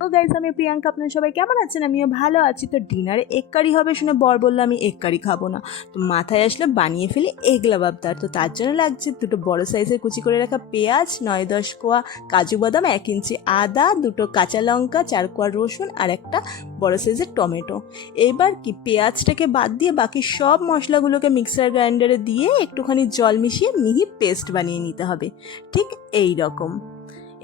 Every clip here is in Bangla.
তো গাইস, আমি প্রিয়াঙ্কা। আপনারা সবাই কেমন আছেন? আমিও ভালো আছি। তো ডিনারে এগ কারি হবে শুনে বর বললো আমি এগ কারি খাবো না। তো মাথায় আসলে বানিয়ে ফেলি এগ লাবাবদার। তো তার জন্য লাগছে দুটো বড় সাইজের কুচি করে রাখা পেঁয়াজ, 9-10 কোয়া কাজু বাদাম, 1 ইঞ্চি আদা, দুটো কাঁচা লঙ্কা, 4 কোয়া রসুন আর একটা বড় সাইজের টমেটো। এবার কি পেঁয়াজটাকে বাদ দিয়ে বাকি সব মশলাগুলোকে মিক্সার গ্রাইন্ডারে দিয়ে একটুখানি জল মিশিয়ে মিহি পেস্ট বানিয়ে নিতে হবে, ঠিক এই রকম।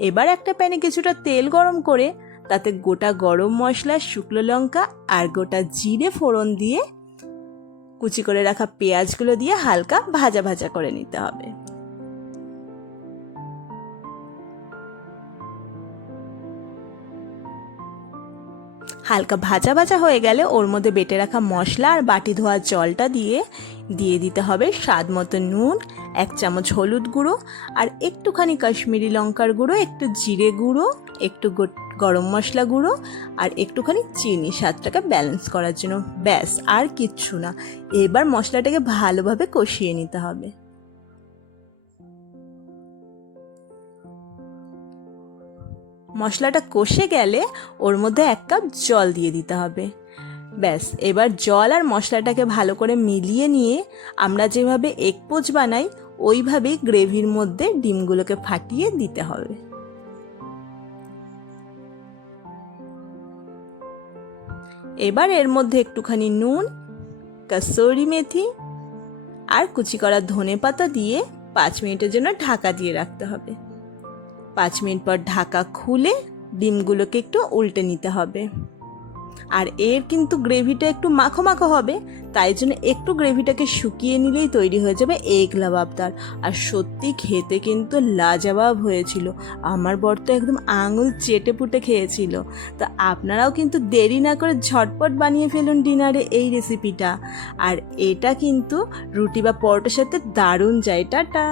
এবার একটা প্যানে কিছুটা তেল গরম করে তাতে গোটা গরম মশলা, শুকনো লঙ্কা আর গোটা জিরে ফোড়ন দিয়ে কুচি করে রাখা পেঁয়াজগুলো দিয়ে হালকা ভাজা ভাজা করে নিতে হবে। হালকা ভাজা ভাজা হয়ে গেলে ওর মধ্যে বেটে রাখা মশলা আর বাটি ধোয়া জলটা দিয়ে দিতে হবে স্বাদ মতো নুন, 1 চামচ হলুদ গুঁড়ো আর একটুখানি কাশ্মীরি লঙ্কার গুঁড়ো, একটু জিরে গুঁড়ো, একটু গরম মশলা গুঁড়ো আর একটুখানি চিনি স্বাদটাকে ব্যালেন্স করার জন্য। ব্যাস, আর কিচ্ছু না। এবার মশলাটাকে ভালোভাবে কষিয়ে নিতে হবে। মশলাটা কষে গেলে ওর মধ্যে 1 কাপ জল দিয়ে দিতে হবে। ব্যাস, এবার জল আর মশলাটাকে ভালো করে মিলিয়ে নিয়ে আমরা যেভাবে এগ পোচ বানাই ওইভাবেই গ্রেভির মধ্যে ডিমগুলোকে ফাটিয়ে দিতে হবে। এবার এর মধ্যে একটুখানি নুন, কসুরি মেথি আর কুচি করা ধনেপাতা দিয়ে 5 মিনিটের জন্য ঢাকা দিয়ে রাখতে হবে। 5 মিনিট পর ঢাকা খুলে ডিমগুলোকে একটু উল্টে নিতে হবে। আর এর কিন্তু গ্রেভিটা একটু মাখো মাখো হবে, তাই জন্য একটু গ্রেভিটাকে শুকিয়ে নিলেই তৈরি হয়ে যাবে এগ লাবাবদার। আর সত্যি খেতে কিন্তু লাজবাব হয়েছিল। আমার বর তো একদম আঙুল চেটে পুটে খেয়েছিল। তো আপনারাও কিন্তু দেরি না করে ঝটপট বানিয়ে ফেলুন ডিনারে এই রেসিপিটা। আর এটা কিন্তু রুটি বা পরোটার সাথে দারুণ যায়। টাটা।